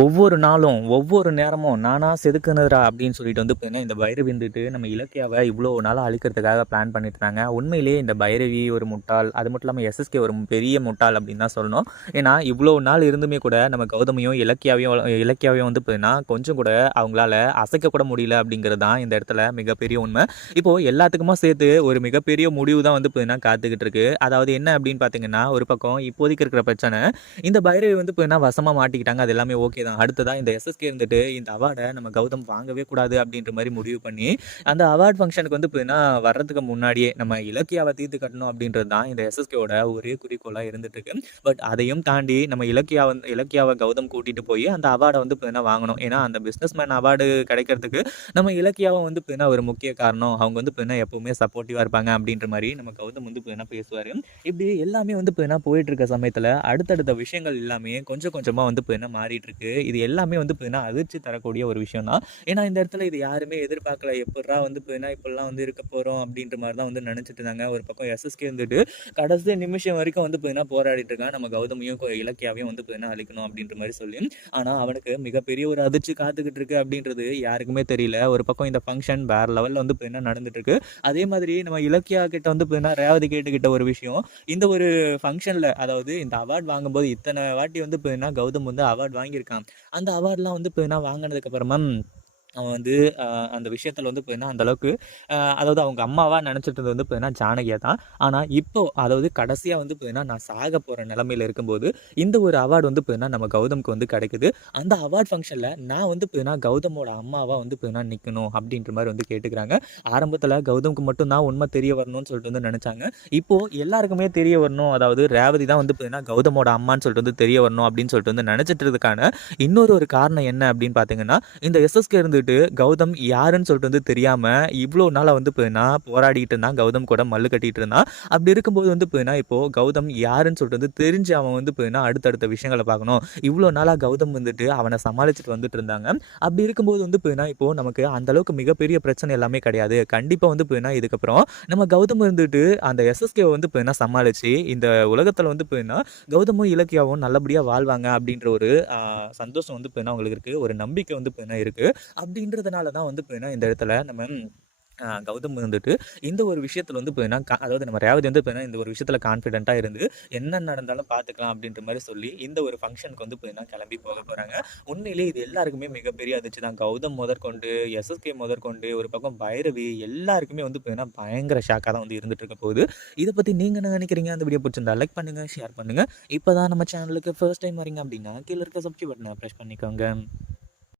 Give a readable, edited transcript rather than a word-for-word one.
ஒவ்வொரு நாளும், ஒவ்வொரு நேரமும் நானா செதுக்குனதுடா அப்படின்னு சொல்லிட்டு வந்து பார்த்தீங்கன்னா, இந்த பைரவி வந்துட்டு நம்ம இலக்கியாவ இவ்வளோ நாளா அழிக்கிறதுக்காக பிளான் பண்ணிட்டு இருந்தாங்க. உண்மையிலேயே இந்த பைரவி ஒரு முட்டாள். அது மட்டும் இல்லாம எஸ்எஸ்கே ஒரு பெரிய முட்டாள் அப்படின்னு தான் சொல்லணும். ஏன்னா, இவ்வளோ நாள் இருந்துமே கூட நம்ம கௌதமையும், இலக்கியாவையும் வந்து பார்த்தீங்கன்னா, கொஞ்சம் கூட அவங்களால அசைக்க கூட முடியல அப்படிங்கிறது தான் இந்த இடத்துல மிகப்பெரிய உண்மை. இப்போ எல்லாத்துக்குமா சேர்த்து ஒரு மிகப்பெரிய முடிவு தான் வந்து பார்த்தீங்கன்னா காத்துக்கிட்டு இருக்கு. அதாவது என்ன அப்படின்னு பார்த்தீங்கன்னா, ஒரு பக்கம் இப்போதைக்கு இருக்கிற பிரச்சனை, இந்த பைரவி வந்து இப்போ என்ன வசமா மாட்டிக்கிட்டாங்க. அது எல்லாமே ஓகே தான். அடுத்ததா இந்த எஸ்எஸ்கே இருந்துட்டு இந்த அவார்ட நம்ம கௌதம் வாங்கவே கூடாது அப்படின்ற மாரி முடிவு பண்ணி, அந்த அவார்ட் ஃபங்ஷனுக்கு வந்து இப்படின்னா வர்றதுக்கு முன்னாடியே நம்ம இலக்கியாவ தீர்த்து கட்டணும் அப்படின்றது தான் இந்த எஸ்எஸ்கேவோட ஒரே குறிக்கோளா இருந்துட்டு இருக்கு. பட் அதையும் தாண்டி நம்ம இலக்கியாவ கௌதம் கூட்டிட்டு போய் அந்த அவார்ட வந்து இப்படின்னா வாங்கணும். ஏன்னா அந்த பிசினஸ் மேன் அவார்டு கிடைக்கிறதுக்கு நம்ம இலக்கியாவும் வந்து இப்படின்னா ஒரு முக்கிய காரணம். அவங்க வந்து இப்படின்னா எப்பவுமே சப்போர்ட்டிவா இருப்பாங்க அப்படின்ற மாரி நம்ம கௌதம் வந்து இப்படின்னா பேசுவாரு. இப்படி எல்லாமே வந்து இப்ப என்ன போயிட்டு இருக்க சமயத்துல அடுத்தடுத்த விஷயங்கள் எல்லாமே கொஞ்சம் கொஞ்சமா வந்து இப்ப என்ன மாறிட்டு இருக்கு. இது எல்லாமே வந்து இப்ப என்ன அதிர்ச்சி தரக்கூடிய ஒரு விஷயம் தான். ஏன்னா இந்த இடத்துல இது யாருமே எதிர்பார்க்கல. எப்படிரா வந்து இப்ப என்ன இப்படிலாம் வந்து இருக்க போறோம் அப்படின்ற மாதிரி தான் வந்து நினைச்சிட்டு இருந்தாங்க. ஒரு பக்கம் எஸ்எஸ்கே இருந்துட்டு கடைசி நிமிஷம் வரைக்கும் வந்து இப்ப என்ன போராடிட்டு இருக்கான். நம்ம கௌதமையும் இலக்கியாவையும் வந்து இப்ப என்ன அழிக்கணும் அப்படின்ற மாதிரி சொல்லி. ஆனா அவனுக்கு மிகப்பெரிய ஒரு அதிர்ச்சி காத்துக்கிட்டு இருக்கு அப்படின்றது யாருக்குமே தெரியல. ஒரு பக்கம் இந்த ஃபங்க்ஷன் வேற லெவல்ல வந்து இப்ப என்ன நடந்துட்டு இருக்கு. அதே மாதிரி நம்ம இலக்கியா கிட்ட வந்து இப்ப என்ன ரேவதி கேட்டுக்கிட்ட ஒரு விஷயம், இந்த ஒரு ஃபங்க்ஷன்ல அதாவது இந்த அவார்ட் வாங்கும்போது இத்தனை வாட்டி வந்து இப்போ என்ன கௌதம் வந்து அவார்ட் வாங்கியிருக்கான். அந்த அவார்ட்லாம் வந்து இப்போ என்ன வாங்கினதுக்கு அப்புறமா அவன் வந்து அந்த விஷயத்துல வந்து இப்போ என்ன அந்த அளவுக்கு அதாவது அவங்க அம்மாவா நினைச்சிட்டு வந்து இப்போ என்ன ஜானகியா தான். ஆனா இப்போ அதாவது கடைசியா வந்து இப்போ என்ன நான் சாக போற நிலைமையில இருக்கும்போது இந்த ஒரு அவார்டு வந்து இப்போ என்ன நம்ம கௌதம்க்கு வந்து கிடைக்குது. அந்த அவார்ட் ஃபங்க்ஷன்ல நான் வந்து இப்போ என்ன கௌதமோட அம்மாவா வந்து இப்போ என்ன நிக்கணும் அப்படின்ற மாதிரி வந்து கேட்டுக்கிறாங்க. ஆரம்பத்துல கௌதம்க்கு மட்டும் தான் உண்மை தெரிய வரணும்னு சொல்லிட்டு வந்து நினைச்சாங்க. இப்போ எல்லாருக்குமே தெரிய வரணும். அதாவது ரேவதி தான் வந்து இப்போ என்ன கௌதமோட அம்மான்னு சொல்லிட்டு வந்து தெரிய வரணும் அப்படின்னு சொல்லிட்டு வந்து நினைச்சிட்டு இருக்கான இன்னொரு காரணம் என்ன அப்படின்னு பாத்தீங்கன்னா, இந்த எஸ்எஸ்கே இருந்துட்டு கௌதம் யாருன்னு சொல்லிட்டு வந்து தெரியாம இவ்வளோ நாளா வந்து போராடிட்டு இருந்தான். கௌதம் கூட மல்லு கட்டிட்டு இருந்தான். அப்படி இருக்கும்போது வந்து இப்போ கௌதம் யாருன்னு சொல்லிட்டு வந்து தெரிஞ்சு அவன் வந்து அடுத்தடுத்த விஷயங்களை பார்க்கணும். இவ்வளோ நாளா கௌதம் வந்துட்டு அவனை சமாளிச்சுட்டு வந்துட்டு இருந்தாங்க. அப்படி இருக்கும்போது வந்து இப்போ நமக்கு அந்த அளவுக்கு மிகப்பெரிய பிரச்சனை எல்லாமே கிடையாது. கண்டிப்பா வந்து இதுக்கப்புறம் நம்ம கௌதம் இருந்துட்டு அந்த எஸ்எஸ்கே வந்து சமாளிச்சு இந்த உலகத்துல வந்து கௌதமும் இலக்கியாவும் நல்லபடியா வாழ்வாங்க அப்படின்ற ஒரு சந்தோஷம் வந்து அவங்களுக்கு இருக்கு. ஒரு நம்பிக்கை வந்து இருக்கு. அப்படின்றதுனால தான் வந்து இந்த இடத்துல நம்ம கௌதம் வந்துட்டு இந்த ஒரு விஷயத்துல வந்து அதாவது நம்ம ரேவதி வந்து இந்த ஒரு விஷயத்துல கான்ஃபிடென்ட்டா இருந்து என்ன நடந்தாலும் பார்த்துக்கலாம் அப்படின்ற மாதிரி சொல்லி இந்த ஒரு ஃபங்க்ஷனுக்கு வந்து கிளம்பி போக போறாங்க. உண்மையிலேயே இது எல்லாருக்குமே மிகப்பெரிய அதிர்ச்சி தான். கௌதம் முதற்கொண்டு எஸ்எஸ்கே முதற்கொண்டு ஒரு பக்கம் பைரவி எல்லாருக்குமே வந்து பயங்கர ஷாக்காக தான் வந்து இருந்துட்டு இருக்க போகுது. இதை பத்தி நீங்க என்ன நினைக்கிறீங்க? அந்த வீடியோ பிடிச்சிருந்தா லைக் பண்ணுங்க, ஷேர் பண்ணுங்க. இப்பதான் நம்ம சேனலுக்கு ஃபர்ஸ்ட் டைம் வரீங்க அப்படின்னா கீழே இருக்க சப்ஸ்கிரைப் பட்டனை ப்ரெஸ் பண்ணிக்கோங்க.